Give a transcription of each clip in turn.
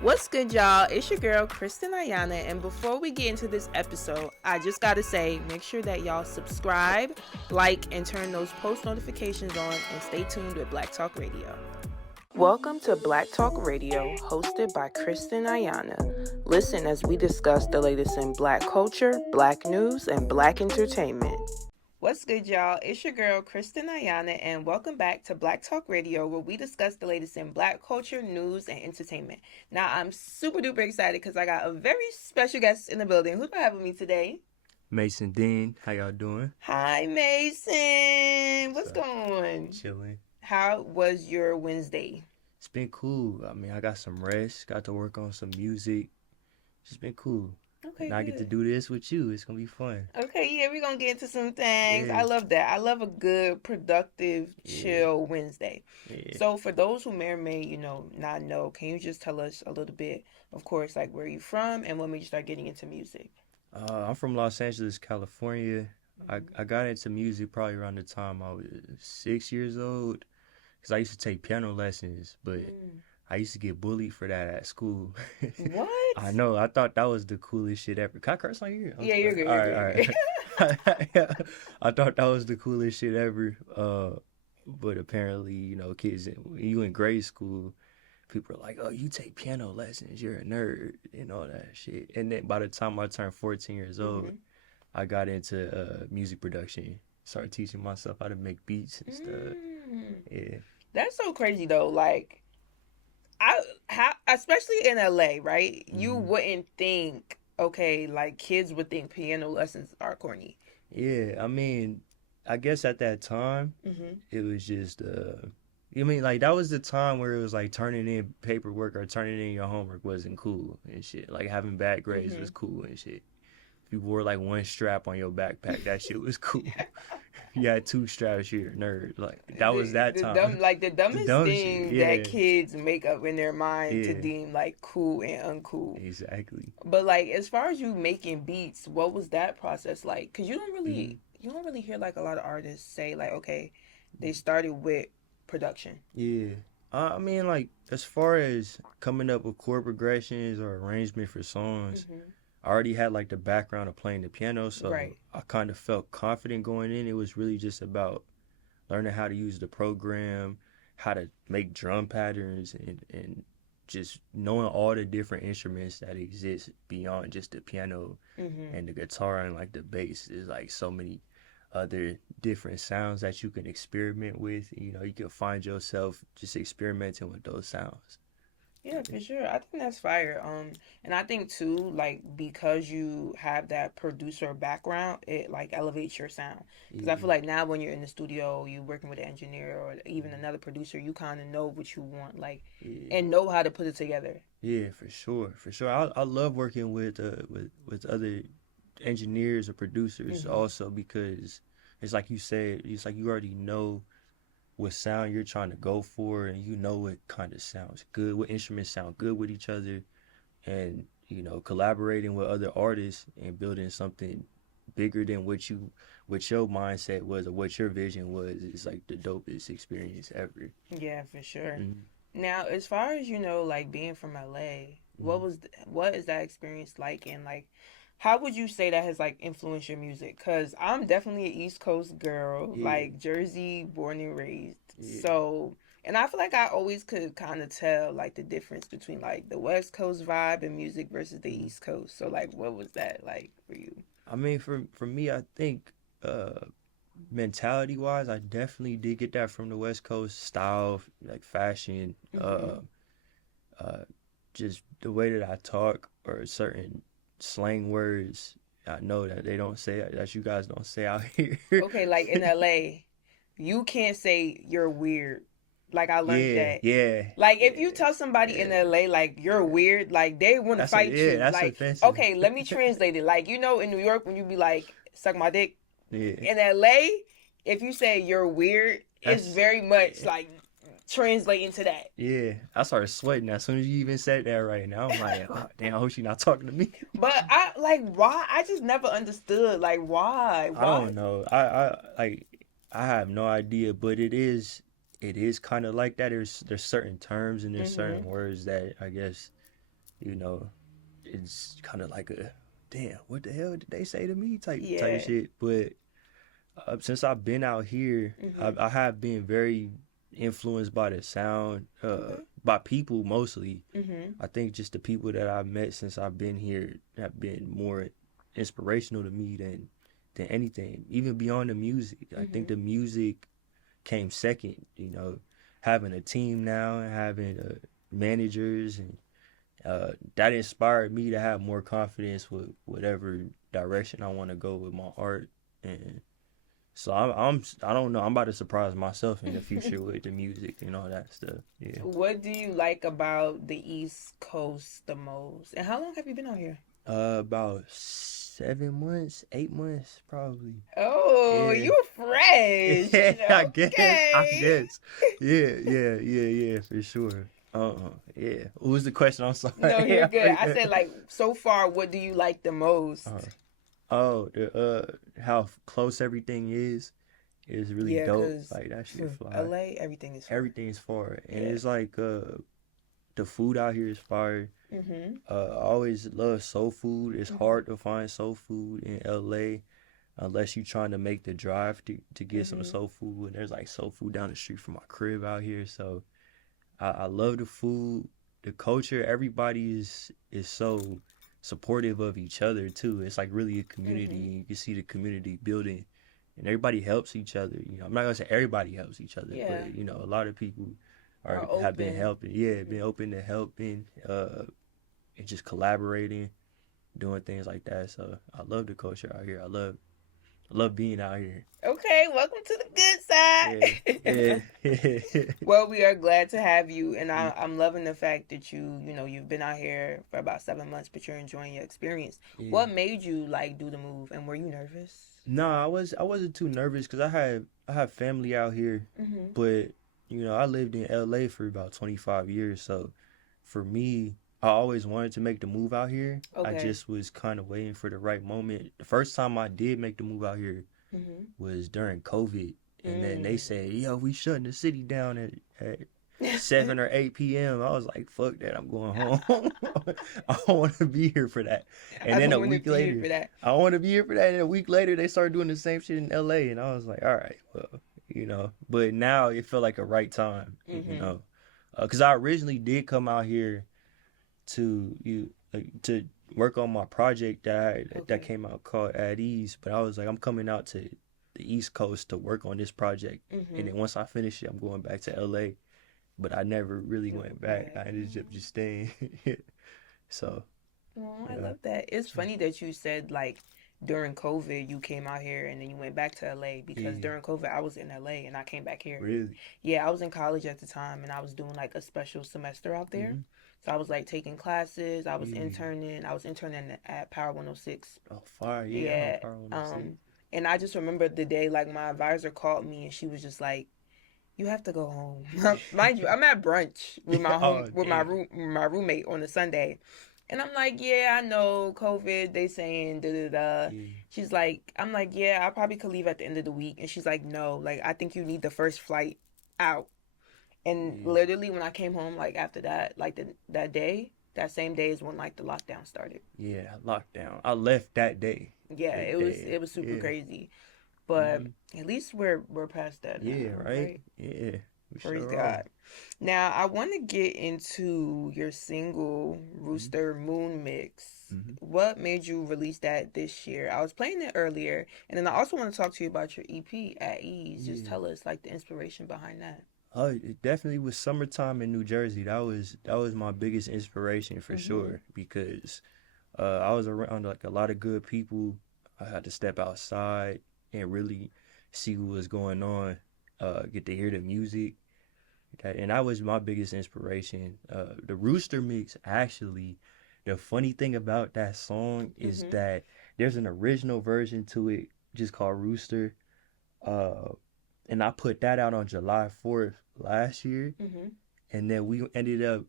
What's good, y'all? It's your girl, Kristen Ayana, and before we get into this episode, I just gotta say, make sure that y'all subscribe, like, and turn those post notifications on, and stay tuned with Black Talk Radio. Welcome to Black Talk Radio, hosted by Kristen Ayana. Listen as we discuss the latest in Black culture, Black news, and Black entertainment. What's good, y'all? It's your girl, Kristen Ayana, and welcome back to Black Talk Radio, where we discuss the latest in Black culture, news, and entertainment. Now, I'm super duper excited because I got a very special guest in the building. Who do I have with me today? Mason Dean, how y'all doing? Hi, Mason. What's going on? Chilling. How was your Wednesday? It's been cool. I mean, I got some rest, got to work on some music. It's just been cool. Okay, and I get to do this with you. It's going to be fun. Okay, yeah, we're going to get into some things. Yeah. I love that. I love a good, productive, chill Wednesday. Yeah. So for those who may or may, not know, can you just tell us a little bit, of course, like where you from and when made you start getting into music? I'm from Los Angeles, California. I got into music probably around the time I was 6 years old because I used to take piano lessons, but I used to get bullied for that at school. What? I know. I thought that was the coolest shit ever. Can I curse on you? Yeah, you're good. All right. I thought that was the coolest shit ever. But apparently, kids, you in grade school, people are like, oh, you take piano lessons, you're a nerd, and all that shit. And then by the time I turned 14 years old, I got into music production, started teaching myself how to make beats and stuff. Yeah. That's so crazy, though. Like, especially in LA, right? You wouldn't think, okay, like kids would think piano lessons are corny. Yeah, I mean, I guess at that time, it was just, that was the time where it was like turning in paperwork or turning in your homework wasn't cool and shit. Like having bad grades was cool and shit. If you wore like one strap on your backpack, that shit was cool. You had two straps, you're a nerd. Like that was that time. The dumbest thing that kids make up in their mind to deem like cool and uncool. Exactly. But like as far as you making beats, what was that process like? Because you don't really hear like a lot of artists say like, okay, they started with production. Yeah. I mean, like as far as coming up with chord progressions or arrangement for songs. I already had like the background of playing the piano, so I kind of felt confident going in. It was really just about learning how to use the program, how to make drum patterns, and just knowing all the different instruments that exist beyond just the piano and the guitar and like the bass. There's like so many other different sounds that you can experiment with. You can find yourself just experimenting with those sounds. Yeah, for sure. I think that's fire. And I think too, like because you have that producer background, it like elevates your sound. Because I feel like now when you're in the studio, you working with an engineer or even another producer, you kind of know what you want, like, and know how to put it together. Yeah, for sure. I love working with other engineers or producers also because it's like you said, it's like you already know what sound you're trying to go for, and you know what kind of sounds good, what instruments sound good with each other, and collaborating with other artists and building something bigger than what your mindset was or what your vision was is like the dopest experience ever. Yeah, for sure. Now, as far as like being from LA, what is that experience like, and like how would you say that has like influenced your music? Because I'm definitely an East Coast girl, like Jersey born and raised. So, and I feel like I always could kind of tell like the difference between like the West Coast vibe and music versus the East Coast. So like, what was that like for you? I mean, for me, I think mentality wise, I definitely did get that from the West Coast style, like fashion, just the way that I talk or certain slang words I know that they don't say, that you guys don't say out here. Okay, like in LA, you can't say you're weird. Like I learned that. Yeah. Like if you tell somebody in LA like you're weird, like they want to fight you. That's like offensive. Okay, let me translate it. Like in New York when you be like suck my dick. Yeah. In LA, if you say you're weird, it's very much like translating to that. Yeah, I started sweating as soon as you even said that right now. I'm like, oh, damn, I hope she's not talking to me. But why? I just never understood, like, why? I don't know. I have no idea, but it is kind of like that. There's certain terms and there's certain words that I guess you know, it's kind of like a damn, what the hell did they say to me type Yeah. shit. But since I've been out here, I have been very influenced by the sound, by people mostly. I think just the people that I've met since I've been here have been more inspirational to me than anything, even beyond the music. I think the music came second, you know, having a team now and having managers, and that inspired me to have more confidence with whatever direction I want to go with my art. And so I don't know, I'm about to surprise myself in the future with the music and all that stuff. Yeah. What do you like about the East Coast the most? And how long have you been out here? About 7 months, 8 months, probably. Oh, Yeah. you fresh. Yeah, I Okay. guess. Yeah, for sure. Yeah. What was the question? I'm sorry. No, you're good. I said, like, so far, what do you like the most? How close everything is really Yeah, dope. because Like that shit for fly. LA, everything is far. Everything's far, and Yeah. it's like the food out here is fire. I always love soul food. It's hard to find soul food in LA unless you're trying to make the drive to get some soul food. And there's like soul food down the street from my crib out here. So I love the food, the culture. Everybody is so supportive of each other too. It's like really a community. You can see the community building, and everybody helps each other. You know, I'm not gonna say everybody helps each other, Yeah. but you know, a lot of people Are have been open. helping. Yeah, been open to helping, and just collaborating, doing things like that. So I love the culture out here. I love being out here. Okay, welcome to the good side. Yeah. Well, we are glad to have you, and I'm loving the fact that you've been out here for about 7 months, but you're enjoying your experience. Yeah. What made you like do the move, and were you nervous? No, I wasn't too nervous because I have family out here, but you know I lived in LA for about 25 years, so for me, I always wanted to make the move out here. I Okay. just was kind of waiting for the right moment. The first time I did make the move out here was during COVID, and then they said, "Yo, we shutting the city down at 7 or 8 p.m." I was like, "Fuck that! I'm going home. I don't want to be here for that." And then a week later, I want to be here for that. And a week later, they started doing the same shit in LA, and I was like, "All right, well, you know." But now it felt like a right time, you know, because I originally did come out here to work on my project that came out called At Ease, but I was like, I'm coming out to the East Coast to work on this project, and then once I finish it, I'm going back to LA. But I never really went back. I ended up just staying. So. Oh, I love that. It's funny that you said like during COVID you came out here and then you went back to LA because during COVID I was in LA and I came back here. Really? Yeah, I was in college at the time and I was doing like a special semester out there. So I was like taking classes, I was interning at Power 106. Oh, fire. Yeah. Power 106. And I just remember the day like my advisor called me and she was just like, you have to go home. Mind you, I'm at brunch with my roommate on a Sunday. And I'm like, yeah, I know COVID, they saying da-da-da. She's like, I'm like, yeah, I probably could leave at the end of the week. And she's like, no, like, I think you need the first flight out. And literally when I came home, like, after that, like, that same day is when, like, the lockdown started. Yeah, lockdown. I left that day. Yeah, it was super crazy. But at least we're past that now. Yeah, right? Yeah. Praise God. Now, I want to get into your single, Rooster Moon Mix. What made you release that this year? I was playing it earlier, and then I also want to talk to you about your EP, At Ease. Just tell us, like, the inspiration behind that. It definitely was summertime in New Jersey. That was my biggest inspiration for sure, because I was around, like, a lot of good people. I had to step outside and really see what was going on, get to hear the music. And that was my biggest inspiration. The Rooster Mix, actually, the funny thing about that song is that there's an original version to it just called Rooster. And I put that out on July 4th last year. And then we ended up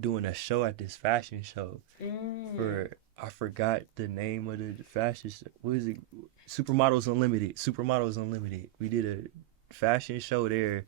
doing a show at this fashion show I forgot the name of the fashion show. What is it? Supermodels Unlimited. We did a fashion show there.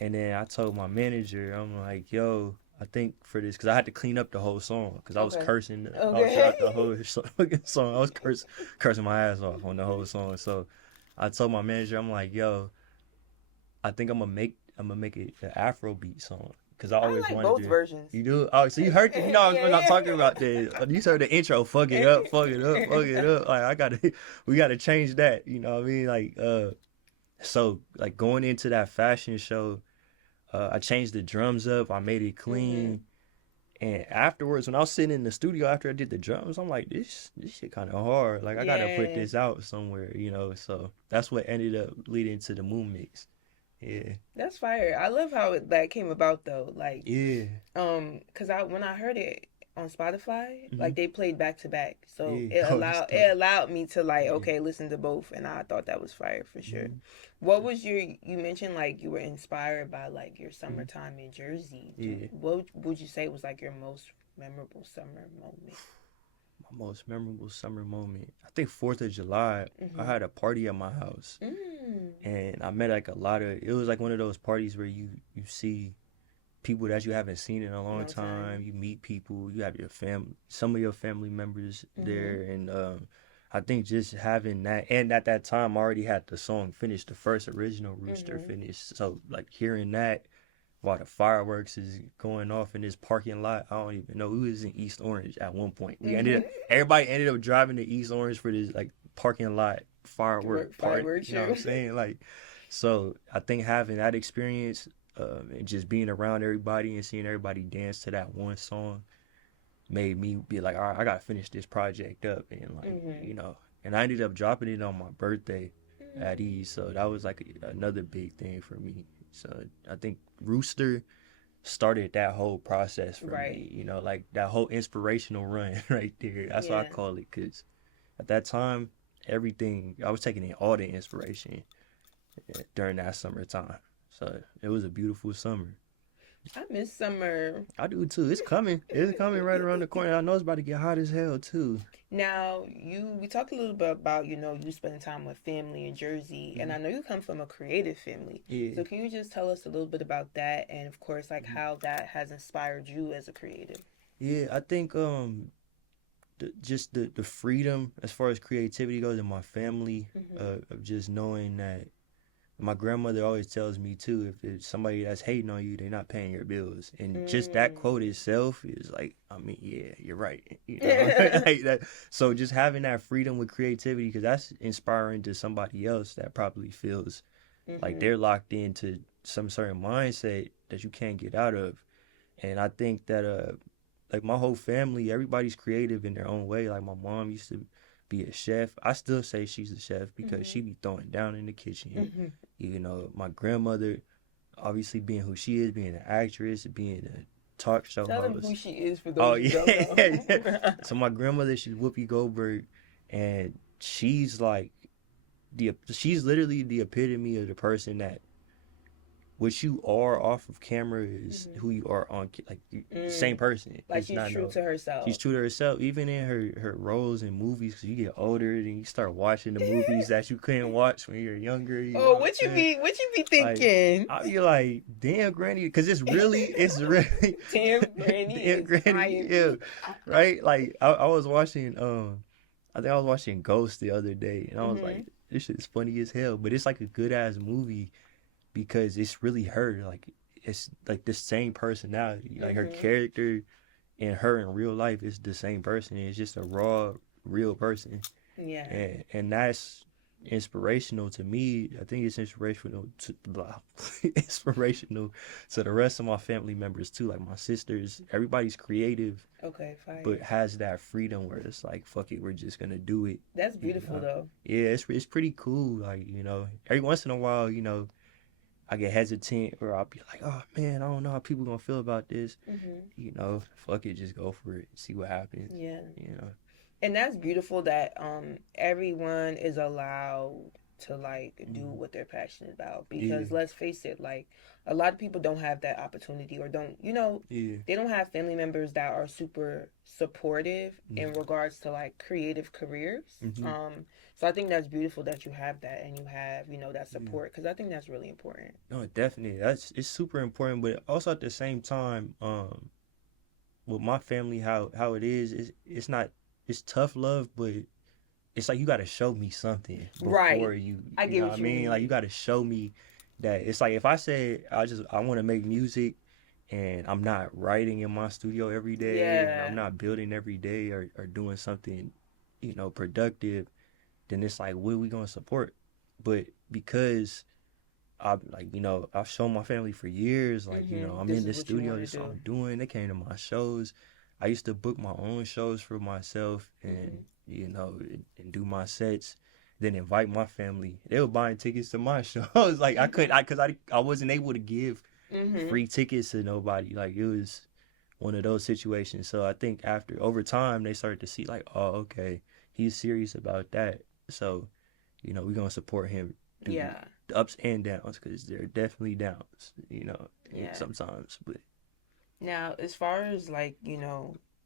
And then I told my manager, I'm like, yo, I think for this, because I had to clean up the whole song because I was Okay. cursing all Okay. throughout the whole song. I was cursing my ass off on the whole song. So I told my manager, I'm like, yo, I think I'm gonna make it an Afro beat song because I I always like wanted both to. versions. You do? Oh, so you heard it? You know Yeah, what I'm yeah. talking about. You heard the intro. Fuck it up, fuck it up, fuck it up. Like we gotta change that. You know what I mean? Like so like going into that fashion show, I changed the drums up. I made it Mhm. clean. And afterwards, when I was sitting in the studio after I did the drums, I'm like, this shit kind of hard. Like I gotta put Yeah. this out somewhere, you know. So that's what ended up leading to the Moon Mix. Yeah, That's fire. I love how that came about though. Like, yeah, cause I when I heard it on Spotify, hmm like they played back to back, so yeah. it Oh, it's allowed tough. it allowed me to like Yeah, okay listen to both, and I thought that was fire for sure. hmm What was you mentioned like you were inspired by like your hmm summertime in Jersey. yeah. What would you say was like your most memorable summer moment? My most memorable summer moment. I think 4th of July. I Mm-hmm. had a party at my house, Mm. and I met like a lot of. It was like one of those parties where you see people that you haven't seen in a long Long time. time. You meet people. You have your some of your family members Mm-hmm. there, and I think just having that, and at that time, I already had the song finished, the first original Rooster Mm-hmm. finished. So like hearing that while the fireworks is going off in this parking lot, I don't even know. We was in East Orange at one point. Mm-hmm. Everybody ended up driving to East Orange for this like parking lot firework party. Fireworks You know what show. I'm saying? Like, so I think having that experience and just being around everybody and seeing everybody dance to that one song made me be like, all right, I gotta finish this project up, and like, Mm-hmm. you know, and I ended up dropping it on my birthday at Mm. Ease, so that was like another big thing for me. So I think Rooster started that whole process for Right. me, you know, like that whole inspirational run right there. That's what I Yeah. call it, because at that time, everything I was taking in all the inspiration during that summertime. So it was a beautiful summer. I miss summer. I do too. It's coming. It's coming right around the corner. I know it's about to get hot as hell too. Now, we talked a little bit about, you spending time with family in Jersey, and Hmm I know you come from a creative family. Yeah. So can you just tell us a little bit about that and of course like hmm how that has inspired you as a creative? Yeah, I think just the freedom as far as creativity goes in my family, Mhm. of just knowing that my grandmother always tells me too, if it's somebody that's hating on you, they're not paying your bills. And just that Mm. quote itself is like, I mean, yeah, you're right. You know, like that. So just having that freedom with creativity, because that's inspiring to somebody else that probably feels like Mhm. they're locked into some certain mindset that you can't get out of. And I think that like my whole family, everybody's creative in their own way. Like my mom used to be a chef. I still say she's a chef because she Mhm. be throwing down in the kitchen. Mhm. You know, my grandmother, obviously being who she is, being an actress, being a talk show Tell them who host. she is for Oh those who don't yeah, know. yeah. So my grandmother, she's Whoopi Goldberg, and she's like she's literally the epitome of the person that what you are off of camera is Mhm. who you are on like the same Mm. person. Like It's she's not true no. to She's herself. true to herself, even in her roles in movies. Cause you get older and you start watching the movies that you couldn't watch when you were younger. You know Oh, what I'm what you saying? be what you be Like thinking? I be like, damn, Granny, cause it's really, Damn, Granny damn, is Granny, eyeing yeah, me. right. Like I was watching, I think I was watching Ghost the other day, and I was Mhm. like, this shit is funny as hell, but it's like a good ass movie because it's really her. Like it's like the same personality. Like her Mhm. character and her in real life is the same person. It's just a raw, real person, Yeah. and that's inspirational to me. I think it's inspirational to blah, inspirational to the rest of my family members too. Like my sisters, everybody's creative, Okay, but fire. has that freedom where it's like, fuck it, we're just gonna do it. That's You beautiful know, though. yeah, it's pretty cool. Like every once in a while, I get hesitant or I'll be like, oh man, I don't know how people gonna feel about this. Mhm. Fuck it, just go for it, see what happens. Yeah. You know. And that's beautiful that everyone is allowed to like do Mm-hmm. what they're passionate about, Yeah. because let's face it, like a lot of people don't have that opportunity, or don't, Yeah. they don't have family members that are super supportive in Mm-hmm. regards to like creative careers. Mm-hmm. So I think that's beautiful that you have that, and you have, that Yeah. support, because I think that's really important. No, definitely. It's super important, but also at the same time, with my family, how it is, it's not, it's tough love, but it's like you got to show me something Right. before you, I you get know what I what you mean? Like you mean. got to show me that. It's like if I say I want to make music and I'm not writing in my studio every day, or I'm Yeah. not building every day, or doing something, productive, then it's like, what are we gonna support? But because I've shown my family for years, like, I'm This in is the what you studio, want to this is what do. I'm doing. They came to my shows. I used to book my own shows for myself, and, and do my sets, then invite my family. They were buying tickets to my shows. Like I couldn't, because I wasn't able to give free tickets to nobody. Like it was one of those situations. So I think over time, they started to see like, oh, okay, he's serious about that. So, we're going to support him through Yeah. the ups and downs, because there are definitely downs, Yeah. sometimes. But Now, as far as like, you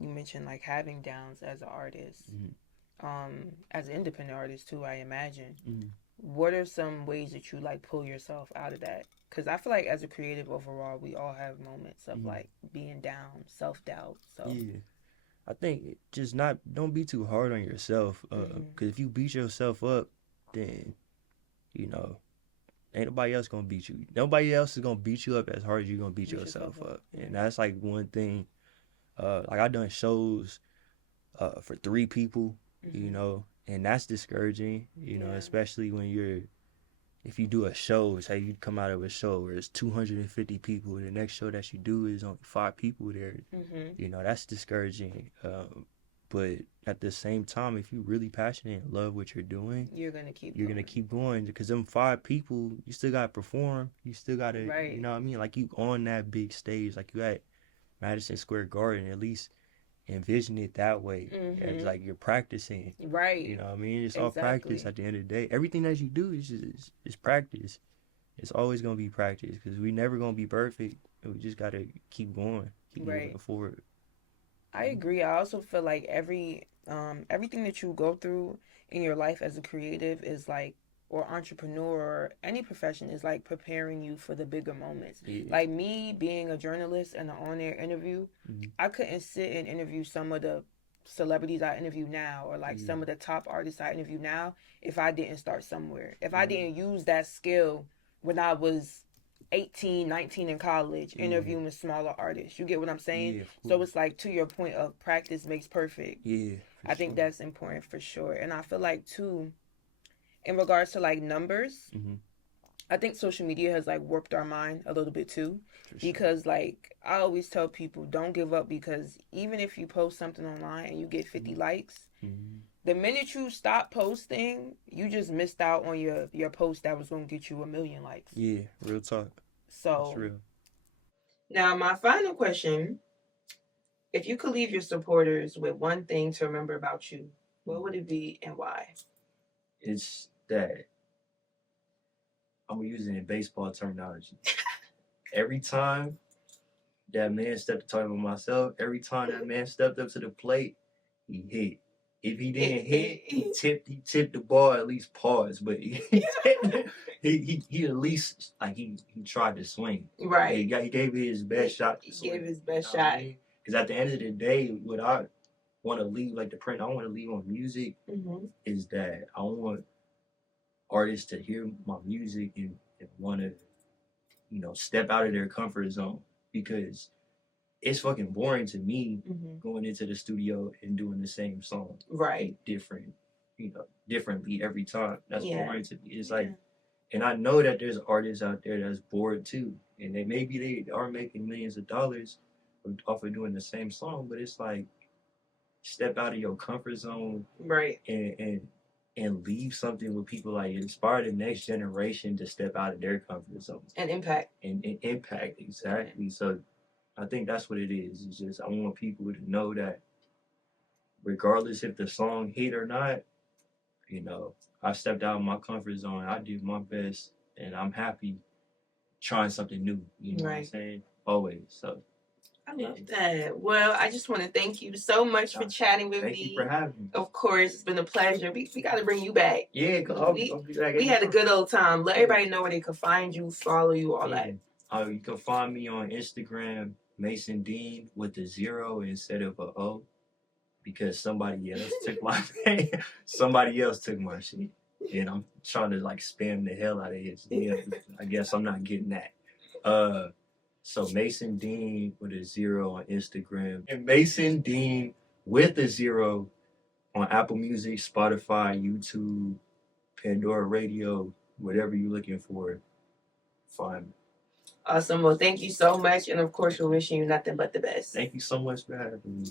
mentioned like having downs as an artist, mm-hmm. as an independent artist too, I imagine. Mm-hmm. What are some ways that you like pull yourself out of that? Because I feel like as a creative overall, we all have moments of Mm-hmm. like being down, self doubt. So, Yeah, I think just not don't be too hard on yourself, because if you beat yourself up, then you know ain't nobody else gonna beat you. Nobody else is gonna beat you up as hard as you're gonna beat beat yourself yourself up. up. And that's like one thing. Like I done shows for 3 people, and that's discouraging, Yeah. especially when if you do a show, say you come out of a show where it's 250 people, the next show that you do is only 5 people there, that's discouraging. But at the same time, if you're really passionate and love what you're doing, You're gonna keep you're going. gonna keep going, because them 5 people, you still gotta perform. You still gotta, Right. you know what I mean? Like you on that big stage, like you at Madison Square Garden, at least envision it that way. It's like you're practicing. Right. You know what I mean? It's all Exactly. practice at the end of the day. Everything that you do is practice. It's always gonna be practice, because we never gonna be perfect. We just gotta keep going, keep moving forward. I agree. I also feel like everything that you go through in your life as a creative is like, or entrepreneur, or any profession, is like preparing you for the bigger moments. Yeah. Like me being a journalist and an on-air interview, I couldn't sit and interview some of the celebrities I interview now, or like some of the top artists I interview now, if I didn't start somewhere. If I didn't use that skill when I was 18, 19 in college, interviewing smaller artists. You get what I'm saying? Yeah, So it's like, to your point of practice makes perfect. Yeah, I think that's important for sure. And I feel like too, in regards to like numbers, I think social media has like warped our mind a little bit too. Because like I always tell people, don't give up, because even if you post something online and you get 50 likes, the minute you stop posting, you just missed out on your post that was going to get you 1,000,000 likes. Yeah, real talk. So that's real. Now, my final question: if you could leave your supporters with one thing to remember about you, what would it be and why? It's that I'm using in baseball terminology. Every time that man stepped to talk about myself, every time that man stepped up to the plate, he hit. If he didn't hit, he tipped the ball, at least pause, but he at least like he tried to swing. Right. He gave it his best shot to swing. He gave his best shot. Because at the end of the day, what I want to leave, like the print I want to leave on music, is that I want artists to hear my music and want to, step out of their comfort zone, because it's fucking boring to me going into the studio and doing the same song. Right. Differently every time. That's boring to me. It's like, and I know that there's artists out there that's bored too. And maybe they are making millions of dollars off of doing the same song, but it's like, step out of your comfort zone. Right. And leave something with people, like inspire the next generation to step out of their comfort zone. And impact. And impact, exactly. So I think that's what it is. It's just I want people to know that regardless if the song hit or not, You know, I stepped out of my comfort zone. I did my best, and I'm happy trying something new. You know what I'm saying? Always. So. I love that. Well, I just want to thank you so much for chatting with me. Thank you for having me. Of course, it's been a pleasure. We got to bring you back. Yeah, I'll be back. We had a good old time. Let everybody know where they can find you, follow you, all that. You can find me on Instagram, Mason Dean, with a 0 instead of a O, because somebody else took my name. Somebody else took my shit, and I'm trying to like spam the hell out of his. I guess I'm not getting that. So Mason Dean with a 0 on Instagram, and Mason Dean with a 0 on Apple Music, Spotify, YouTube, Pandora Radio, whatever you're looking for. Find me. Awesome. Well, thank you so much, and of course, we're wishing you nothing but the best. Thank you so much for having me.